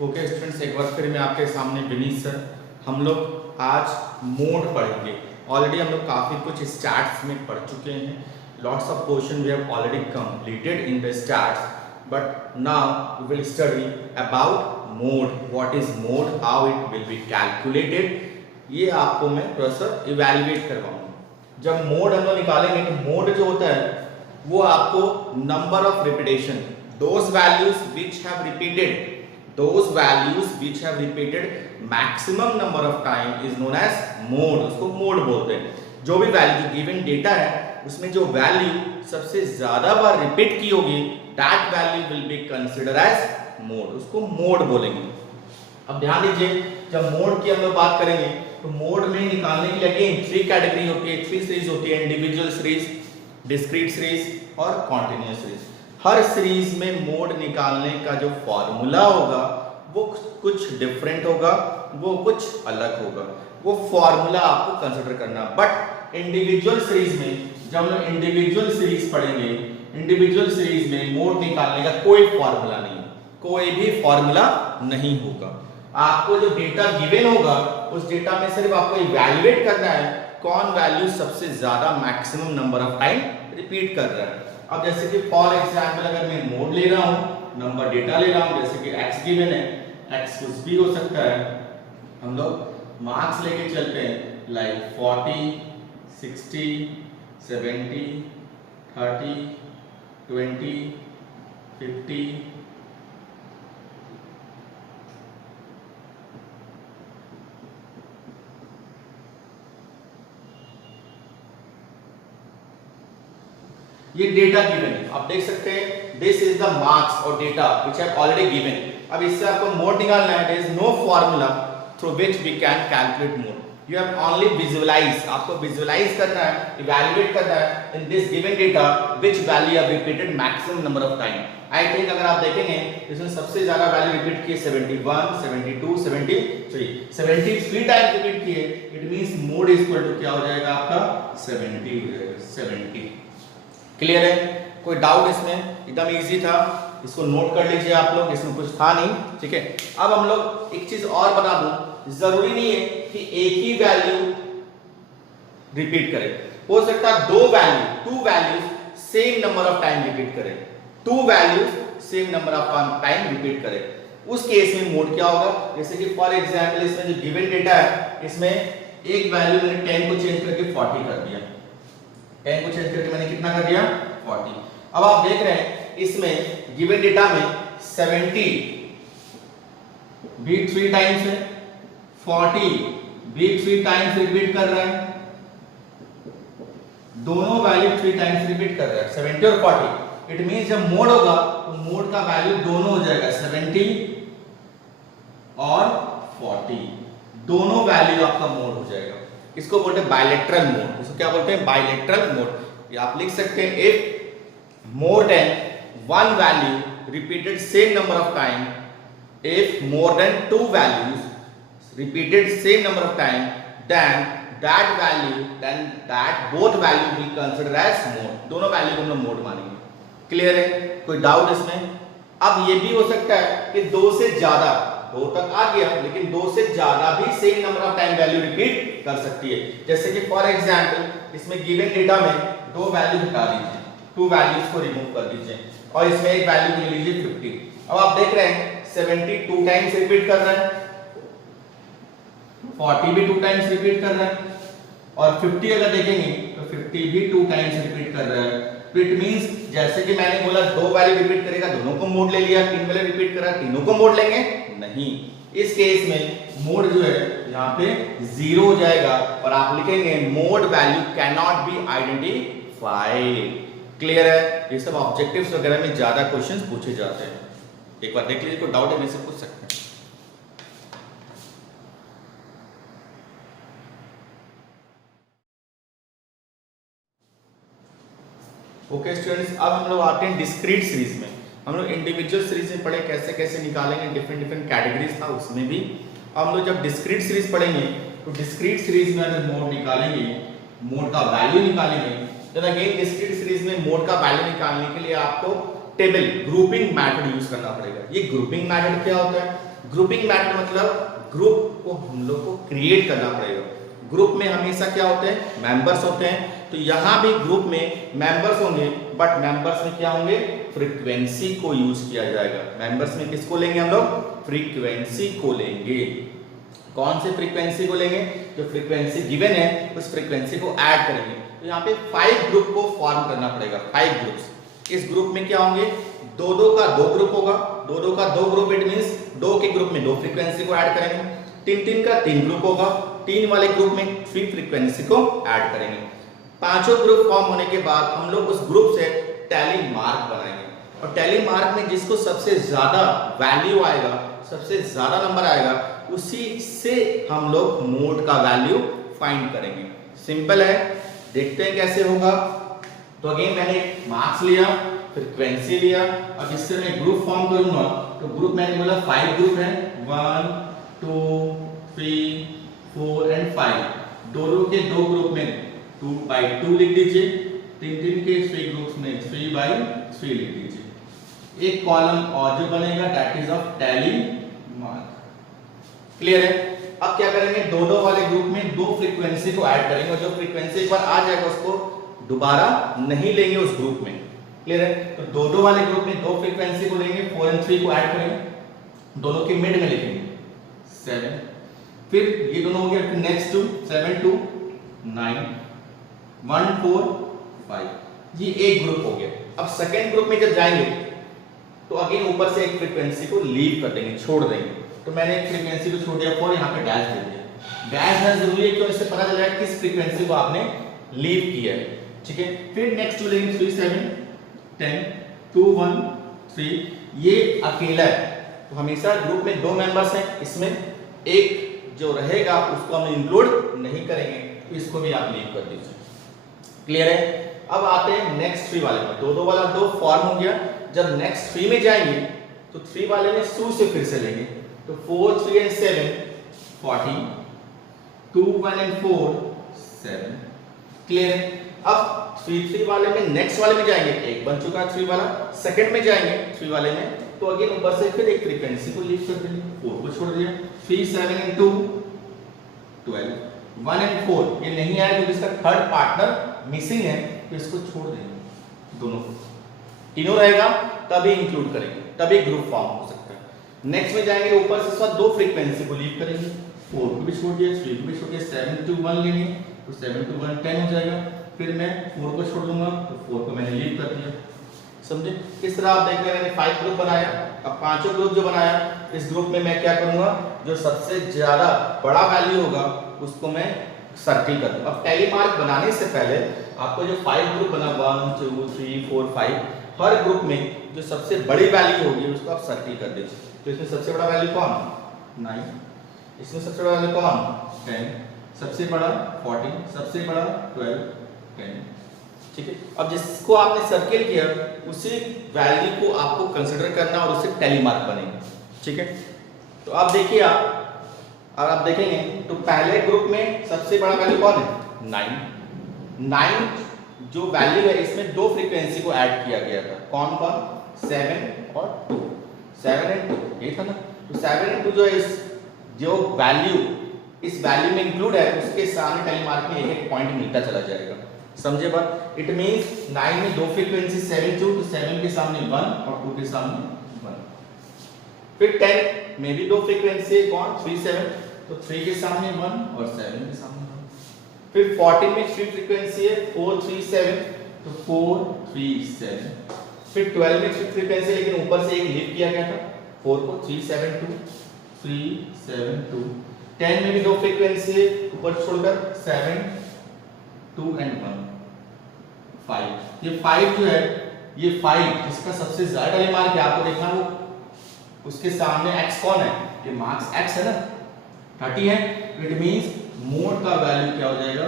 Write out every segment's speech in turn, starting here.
Okay students, एक बार फिर मैं आपके सामने विनीत सर। हम लोग आज मोड पढ़ेंगे। ऑलरेडी हम लोग काफ़ी कुछ स्टैट्स में पढ़ चुके हैं। Lots of question we have already completed in the stats, but now we will study about mode. What is mode, how it will be calculated, ये आपको मैं थोड़ा सा इवेल्युएट करवाऊंगा। जब मोड हम लोग निकालेंगे तो मोड जो होता है वो आपको number of repetition, those values which have repeated maximum number of time is known as mode। उसको मोड बोलते हैं। जो भी वैल्यू गिवन डेटा है उसमें जो वैल्यू सबसे ज्यादा बार रिपीट की होगी that value will be consider as mode, उसको मोड बोलेंगे। अब ध्यान दीजिए, जब मोड की हम लोग बात करेंगे तो मोड में निकालने के लिए अगेन थ्री कैटेगरी होती है, थ्री सीरीज होती है, इंडिविजुअल सीरीज, डिस्क्रीट सीरीज और कॉन्टिन्यूअस सीरीज। हर सीरीज में मोड निकालने का जो फॉर्मूला होगा वो कुछ डिफरेंट होगा, वो कुछ अलग होगा, वो फॉर्मूला आपको कंसिडर करना। बट इंडिविजुअल सीरीज में जब हम लोग इंडिविजुअल सीरीज पढ़ेंगे, इंडिविजुअल सीरीज में मोड निकालने का कोई फॉर्मूला नहीं, कोई भी फॉर्मूला नहीं होगा। आपको जो डेटा गिवन होगा उस डेटा में सिर्फ आपको इवैल्यूएट करना है कौन वैल्यू सबसे ज्यादा maximum number of time repeat कर रहा है। अब जैसे कि फॉर एग्जांपल अगर मैं मोड ले रहा हूं, नंबर डेटा ले रहा हूं, जैसे कि x गिवन है, x कुछ भी हो सकता है, हम लोग मार्क्स लेके चलते हैं लाइक 40, 60, 70, 30, 20, 50, ये डेटा गिवन है। आप देख सकते हैं दिस इज द मार्क्स और data which have already given. अब इससे आपको मोड निकालना है। There is no formula through which we can calculate mode. You have only visualize, आपको विजुअलाइज करना है, इवैल्यूएट करना है in this given data which value have repeated maximum number of time. I think अगर आप देखेंगे इसमें सबसे ज्यादा वैल्यू रिपीट की है 71, 72, 73, 73 टाइम रिपीट की है। It means mode is equal to क्या हो जाएगा आपका 70 हो जाएगा, 70। क्लियर है? कोई डाउट इसमें? एकदम इजी था, इसको नोट कर लीजिए आप लोग, इसमें कुछ था नहीं। ठीक है, अब हम लोग एक चीज और बता दूं, जरूरी नहीं है कि एक ही वैल्यू रिपीट करें। हो सकता है दो values same number of time repeat करें, two values same number of time repeat करें। उस केस में मोड क्या होगा? जैसे कि फॉर एग्जांपल इसमें जो गिवन डेटा है इसमें एक वैल्यू मैंने 10 को चेंज करके 40 कर दिया, 10 को चेंज करके मैंने कितना कर दिया 40। अब आप देख रहे हैं इसमें गिवन डेटा में 70 भी 3 टाइम्स है, 40 भी 3 टाइम्स रिपीट कर रहा है, दोनों वैल्यू 3 टाइम्स रिपीट कर रहा है 70 और 40। इट मींस जब मोड होगा तो मोड का वैल्यू दोनों हो जाएगा 70 और 40, दोनों वैल्यू आपका मोड हो जाएगा। इसको बोलते हैं बायलैटरल मोड। इसको क्या बोलते हैं? Bilateral mode. ये आप लिख सकते हैं if more than one value repeated same number of time, if more than two values repeated same number of time, then that both value will consider as mode. दोनों वैल्यू को हम लोग mode मानेंगे। क्लियर है? कोई doubt इसमें? अब ये भी हो सकता है कि दो से ज्यादा, दो तक आ गया लेकिन दो से ज्यादा भी same number of time value repeat कर सकती है। जैसे कि फॉर एग्जांपल इसमें गिवन डेटा में दो वैल्यू हटा दीजिए, टू वैल्यूज को रिमूव कर दीजिए और इसमें एक वैल्यू ले लीजिए 50। अब आप देख रहे हैं 70 टू टाइम्स रिपीट कर रहा है, 40 भी 2 टाइम्स रिपीट कर रहा है और 50 अगर देखेंगे तो 50 भी 2 टाइम्स रिपीट कर रहा है। तो इट मींस जैसे कि मैंने बोला दो वैल्यू रिपीट करेगा दोनों को मोड ले लिया, तीन वैल्यू रिपीट करा तीनों को मोड लेंगे नहीं। इस केस में मोड जो है यहाँ पे 0 हो जाएगा और आप लिखेंगे mode value can not be identified. Clear है? ये सब ऑब्जेक्टिव्स वगैरह में ज्यादा क्वेश्चंस पूछे जाते हैं। एक बार देख लीजिए, कोई डाउट है मेरे से पूछ सकते हैं। ओके स्टूडेंट्स, अब हम लोग आते हैं डिस्क्रीट सीरीज में। हम लोग इंडिविजुअल सीरीज में पढ़े कैसे कैसे निकालेंगे, डिफरेंट कैटेगरीज था उसमें भी। अब हम लोग जब डिस्क्रीट सीरीज पढ़ेंगे तो डिस्क्रीट सीरीज में अगर मोड निकालेंगे, मोड का वैल्यू निकालेंगे, तो अगेन डिस्क्रीट सीरीज में मोड का वैल्यू निकालने के लिए आपको टेबल ग्रुपिंग मेथड यूज करना पड़ेगा। ये ग्रुपिंग मेथड क्या होता है? ग्रुपिंग मैटर मतलब ग्रुप को हम लोग को क्रिएट करना पड़ेगा। ग्रुप में हमेशा क्या होते हैं, मेंबर्स होते हैं, तो यहाँ भी ग्रुप में मेंबर्स होंगे, बट मेंबर्स में क्या होंगे, फ्रीक्वेंसी को यूज किया जाएगा। मेंबर्स में किसको लेंगे हम लोग, फ्रीक्वेंसी को लेंगे। कौन सी फ्रीक्वेंसी को लेंगे, जो फ्रीक्वेंसी गिवन है उस फ्रीक्वेंसी को ऐड करेंगे। तो यहाँ पे 5 ग्रुप को फॉर्म करना पड़ेगा, 5 ग्रुप्स। इस ग्रुप में क्या होंगे, दो का दो ग्रुप होगा, दो का दो ग्रुप, इट मींस दो के ग्रुप में दो फ्रीक्वेंसी को ऐड करेंगे। तीन का 3 ग्रुप होगा, 3 वाले ग्रुप में 3 फ्रीक्वेंसी को ऐड करेंगे। पांचों ग्रुप फॉर्म होने के बाद हम लोग उस ग्रुप से टैली मार्क बनाएंगे, और टैली मार्क में जिसको सबसे ज्यादा वैल्यू आएगा, सबसे ज्यादा नंबर आएगा, उसी से हम लोग मोड का वैल्यू फाइंड करेंगे। सिंपल है, देखते हैं कैसे होगा। तो अगेन मैंने मार्क्स लिया, फ्रीक्वेंसी लिया, अब इससे मैं ग्रुप फॉर्म करूंगा। तो ग्रुप मैंने बोला 5 ग्रुप है, 1 2 3 4 एंड 5। दोनों के दो ग्रुप में 2 by 2 लिख दीजिए, तीन के 3 ग्रुप्स में 3 by 3 लिख दीजिए। एक कॉलम और जो बनेगा that is of tally mark. Clear है। अब क्या करेंगे, दो वाले ग्रुप में दो फ्रीक्वेंसी को ऐड करेंगे, और जो फ्रीक्वेंसी एक बार आ जाएगा उसको दोबारा नहीं लेंगे उस ग्रुप में। क्लियर है। तो दो वाले ग्रुप में दो फ्रीक्वेंसी को लेंगे, 4 और 3 को ऐड करेंगे, दोनों के मिड में लिखेंगे 7। फिर ये दोनों हो गया, नेक्स्ट 2 7 2 9 1 4 5, ये एक ग्रुप हो गया। अब सेकेंड ग्रुप में जब जाएंगे तो अगेन ऊपर से एक फ्रीक्वेंसी को लीव कर देंगे, छोड़ देंगे। तो मैंने एक फ्रीक्वेंसी को छोड़ दिया 4, यहाँ पे डैश दे दिया। डैश है जरूरी है, क्यों, इससे पता चल जाएगा किस फ्रीक्वेंसी को आपने लीव किया है। ठीक है। फिर नेक्स्ट लेंगे 3 7 10 2 1 3, ये अकेला है, तो हमेशा ग्रुप में दो मेंबर्स हैं, इसमें एक जो रहेगा उसको हम इंक्लूड नहीं करेंगे, तो इसको भी आप लीव कर दीजिए। क्लियर है। अब आते हैं नेक्स्ट 3 वाले में, दो वाला दो फॉर्म हो गया। जब नेक्स्ट 3 में जाएंगे तो 3 वाले में 2 से फिर से लेंगे, तो 4 3 एंड 7 14, 2 1 एंड 4 7। क्लियर है। अब 3 वाले में नेक्स्ट वाले में जाएंगे, एक बन चुका 3 वाला, सेकंड में जाएंगे 3 वाले में, तो अगेन ऊपर से फिर एक फ्रीक्वेंसी को लीव कर देंगे, 4 को छोड़ दिया। 3 7 एंड 2 12, 1 एंड 4 ये नहीं आया क्योंकि इसका थर्ड पार्टनर मिसिंग है, तो इसको छोड़ देंगे। दोनों तीनों रहेगा तभी इंक्लूड करेंगे, तभी ग्रुप फॉर्म हो सकता है। नेक्स्ट में जाएंगे, ऊपर से दो फ्रीक्वेंसी को लीव करेंगे, 4 को भी छोड़ दिया, 3 को भी छोड़ दिया, 7 2 1 लेंगे, तो 7 2 1 10 हो जाएगा। फिर मैं 4 को छोड़ दूंगा, तो 4 को मैंने लीव कर दिया। समझे। इस तरह आप देख रहे हैं, मैंने 5 ग्रुप बनाया। अब पांचों ग्रुप जो बनाया, इस ग्रुप में मैं क्या करूंगा, जो सबसे ज्यादा बड़ा वैल्यू होगा उसको मैं सर्किल कर दूंगा। अब टैली मार्क बनाने से पहले आपको जो 5 ग्रुप बना, 1 2 3 4 5, हर ग्रुप में जो सबसे बड़ी वैल्यू होगी उसको आप सर्किल कर दीजिए। तो इसमें सबसे बड़ा वैल्यू कौन, 9, इसमें सबसे बड़ा वैल्यू कौन, 10, सबसे बड़ा 14, सबसे बड़ा 12 10। ठीक है। अब जिसको आपने सर्किल किया उसी वैल्यू को आपको कंसीडर करना और उससे टैली मार्क बनेगा। ठीक है। तो अब देखिए आप देखेंगे तो पहले ग्रुप में सबसे बड़ा वैल्यू कौन है, 9 जो वैल्यू है इसमें दो फ्रीक्वेंसी को ऐड किया गया था, कौन 7 और 2, 7 एंड 2 ये था ना। तो 7 एंड 2 जो है जो वैल्यू इस वैल्यू में इंक्लूड है उसके सामने टैली मार्क में एक पॉइंट मिलता चला जाएगा। समझे बात। इट मींस 9 में दो फ्रीक्वेंसी 7 2, तो 7 के सामने 1 और 2 के सामने 1। फिर 10 में भी दो फ्रीक्वेंसी कौन, 3 7, तो 3 के सामने 1 और 7 के सामने 1। फिर 14 में 3 फ्रीक्वेंसी है, 4 3 7, तो 4 3 7। फिर 12 में 3 फ्रीक्वेंसी, लेकिन ऊपर से एक लीव किया गया था, 4 को 3 7 2 3 7 2। 10 में भी दो फ्रीक्वेंसी है, ऊपर छोड़कर 7 2 एंड 1 5। ये 5 जो है, ये 5 जिसका सबसे ज्यादा टैली मार्क है, आपको देखना वो उसके सामने x कौन है, ये मार्क्स x है ना, 30 है। इट मींस मोड का वैल्यू क्या हो जाएगा,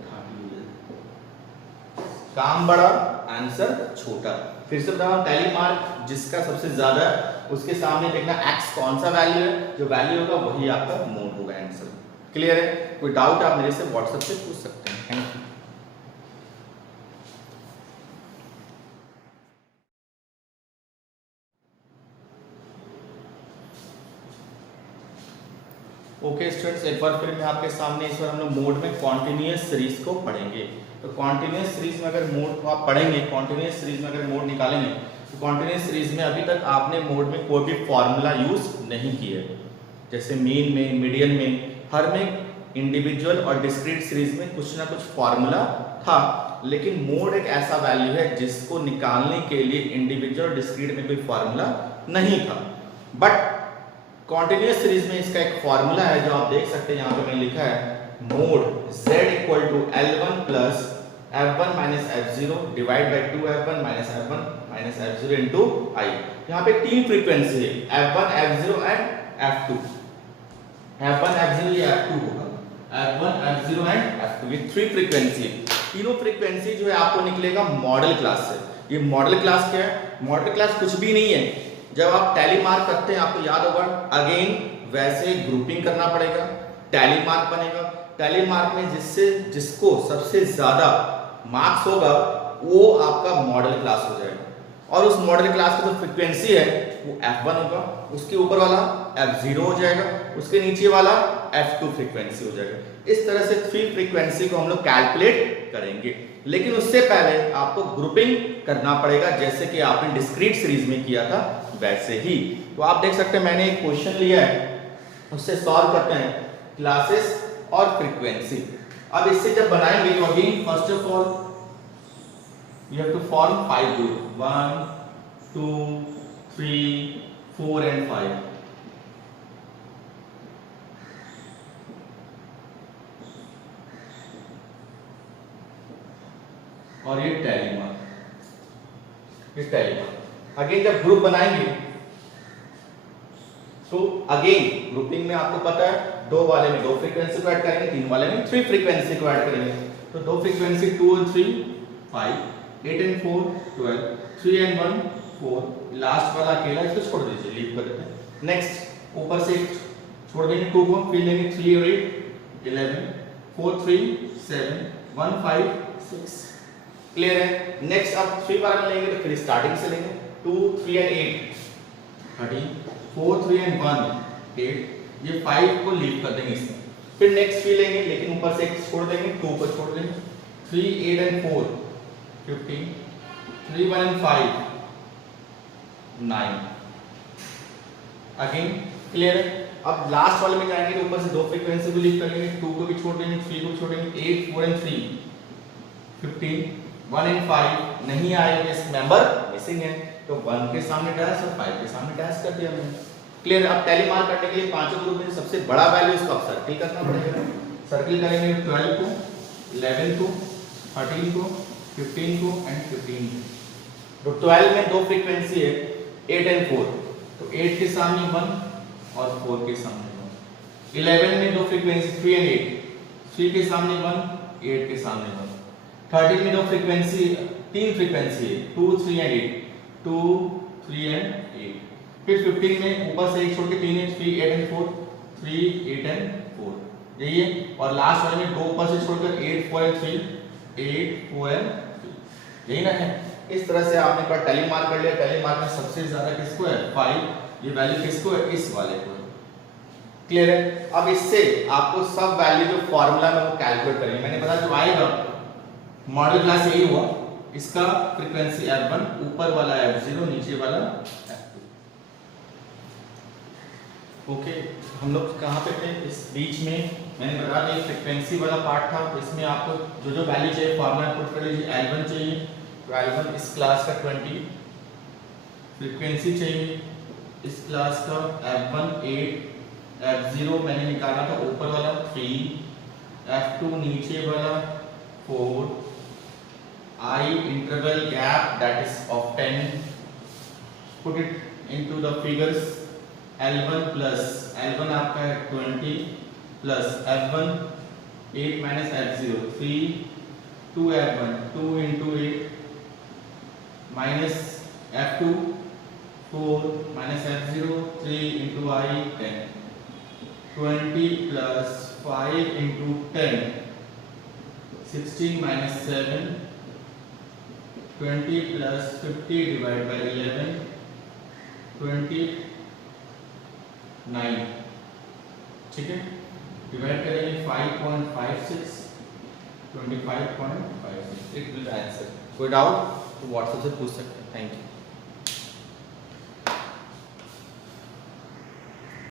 30 हो जाएगा। काम बड़ा आंसर छोटा। फिर से बता रहा हूं, टैली मार्क जिसका सबसे ज्यादा है उसके सामने देखना x कौन सा वैल्यू है, जो वैल्यू होगा वही आपका मोड होगा, आंसर। क्लियर है। कोई डाउट आप मेरे से व्हाट्सएप पे पूछ सकते हैं। Thank you. ओके स्टूडेंट्स, एक बार फिर मैं आपके सामने इस बार हम लोग मोड में कॉन्टिन्यूअस सीरीज को पढ़ेंगे। तो कॉन्टिन्यूअस सीरीज में अगर मोड को आप पढ़ेंगे, कॉन्टिन्यूअस सीरीज में अगर मोड निकालेंगे तो कॉन्टिन्यूअस सीरीज में अभी तक आपने मोड में कोई भी फॉर्मूला यूज नहीं किया है। जैसे मीन में, मीडियन में, हर में इंडिविजुअल और डिस्क्रीट सीरीज में कुछ ना कुछ फॉर्मूला था, लेकिन मोड एक ऐसा वैल्यू है जिसको निकालने के लिए इंडिविजुअल और डिस्क्रीट में कोई फॉर्मूला नहीं था। बट कॉन्टिन्यूअस सीरीज में इसका एक फॉर्मूला है जो आप देख सकते हैं, यहाँ पे मैंने लिखा है mode z equal to L1 plus F1 minus F0 divide by 2F1 minus F1 minus F0 into i. यहाँ पे तीन फ्रीक्वेंसी है, F1 F0 and F2। F1 F0 या F2 होगा, F1 F0 एंड F2, ये थ्री फ्रीक्वेंसी है। तीनों frequency जो है आपको निकलेगा मॉडल क्लास से। ये मॉडल क्लास क्या है? मॉडल क्लास कुछ भी नहीं है। जब आप टैली मार्क करते हैं, आपको याद होगा, अगेन वैसे ग्रुपिंग करना पड़ेगा, टैली मार्क बनेगा। टैली मार्क में जिसको सबसे ज्यादा मार्क्स होगा वो आपका मॉडल क्लास हो जाएगा, और उस मॉडल क्लास की जो फ्रीक्वेंसी है वो F1 होगा, उसके ऊपर वाला F0 हो जाएगा, उसके नीचे वाला F2 फ्रीक्वेंसी हो जाएगा। इस तरह से थ्री फ्रीक्वेंसी को हम लोग कैलकुलेट करेंगे, लेकिन उससे पहले आपको ग्रुपिंग करना पड़ेगा, जैसे कि आपने डिस्क्रीट सीरीज में किया था वैसे ही। तो आप देख सकते हैं मैंने एक क्वेश्चन लिया है, उससे सॉल्व करते हैं क्लासेस और फ्रीक्वेंसी। अब इससे जब बनाएंगे तो again first of all you have to form 5 group, 1 2 3 4 and 5। और ये टैली मार्क, ये टैली मार्क। अगेन जब ग्रुप बनाएंगे तो अगेन ग्रुपिंग में आपको पता है, दो वाले में दो फ्रीक्वेंसी को ऐड करेंगे, तीन वाले में थ्री फ्रीक्वेंसी को ऐड करेंगे। तो दो फ्रीक्वेंसी 2 और 3 5, 8 and 4 12, 3 and 1 4, लास्ट वाला अकेला, इसको छोड़ दीजिए, लीव कर देते हैं। नेक्स्ट ऊपर से छोड़ देंगे 2 को, फिर लेंगे 3 और 8 11, 4 3 7 1 5 6। क्लियर है? नेक्स्ट अब 3 वाला में लेंगे तो फिर स्टार्टिंग से लेंगे 2 3 and 8 13, 4 3 and 1 8, ये 5 को लीव कर देंगे इसमें। फिर नेक्स्ट 3 लेंगे, लेकिन ऊपर से 1 छोड़ देंगे, 2 को छोड़ देंगे, 3 8 and 4 15, 3 1 and 5 9। अगेन क्लियर है? अब लास्ट वाले में जाएंगे तो ऊपर से दो फ्रीक्वेंसी को लीव करेंगे, 2 को भी छोड़ देंगे, 3 को भी छोड़ देंगे, 8 4 and 3 15, 1 and 5 नहीं आए, इस मेंबर मिसिंग है, तो 1 के सामने डैश और 5 के सामने डैश कर दिया हमने। क्लियर? अब टैली मार्क करने के लिए पांचों ग्रुप में सबसे बड़ा वैल्यू इसको आप सर्किल करना पड़ेगा। सर्किल करेंगे 12 को, 11 को, 13 को, 15 को एंड 15 को। तो 12 में दो फ्रीक्वेंसी है 8 and 4, तो 8 के सामने 1 और 4 के सामने 1। 11 में दो फ्रीक्वेंसी 3 and 8, 3 के सामने 1, 8 के सामने 1। 13 में दो फ्रीक्वेंसी, तीन फ्रीक्वेंसी है 2 3 and 8, 2 3 and 8। फिर 15 में ऊपर से एक छोड़ के 3 है, 3 8 and 4, 3 8 and 4, यही है। और लास्ट वाले में दो ऊपर से छोड़कर 8 4 and 3, 8 4 and 3, यही ना है। इस तरह से आपने पर टैली मार्क कर लिया। टैली मार्क में सबसे ज्यादा किसको है? 5। ये वैल्यू किसको है? इस वाले को। क्लियर है? अब इससे आपको सब वैल्यू जो फॉर्मूला में वो कैलकुलेट करेंगे। मैंने बताया जो आएगा मॉडल क्लास यही हुआ, इसका फ्रीक्वेंसी F1, ऊपर वाला F0, नीचे वाला F2। ओके, हम लोग कहाँ पे थे? इस बीच में मैंने बता दिया फ्रीक्वेंसी वाला पार्ट था। इसमें आपको जो जो वैल्यू चाहिए फॉर्मूला पुट कर लीजिए। L1 चाहिए तो L1 इस क्लास का 20, फ्रीक्वेंसी चाहिए इस क्लास का F1 8, F0 मैंने निकाला था ऊपर वाला 3, F2 नीचे वाला 4, I interval gap that is of 10, put it into the figures। L1 plus L1 आपका है 20 plus F1 8 minus F0 3, 2 F1 2 into 8 minus F2 4 minus F0 3 into I 10, 20 plus 5 into 10 16 minus 7, 20 plus 50 divided by 11 29। ठीक है, divide करेंगे 5.56 25.56, it will answer. कोई doubt तो WhatsApp से पूछ सकते हैं। Thank you.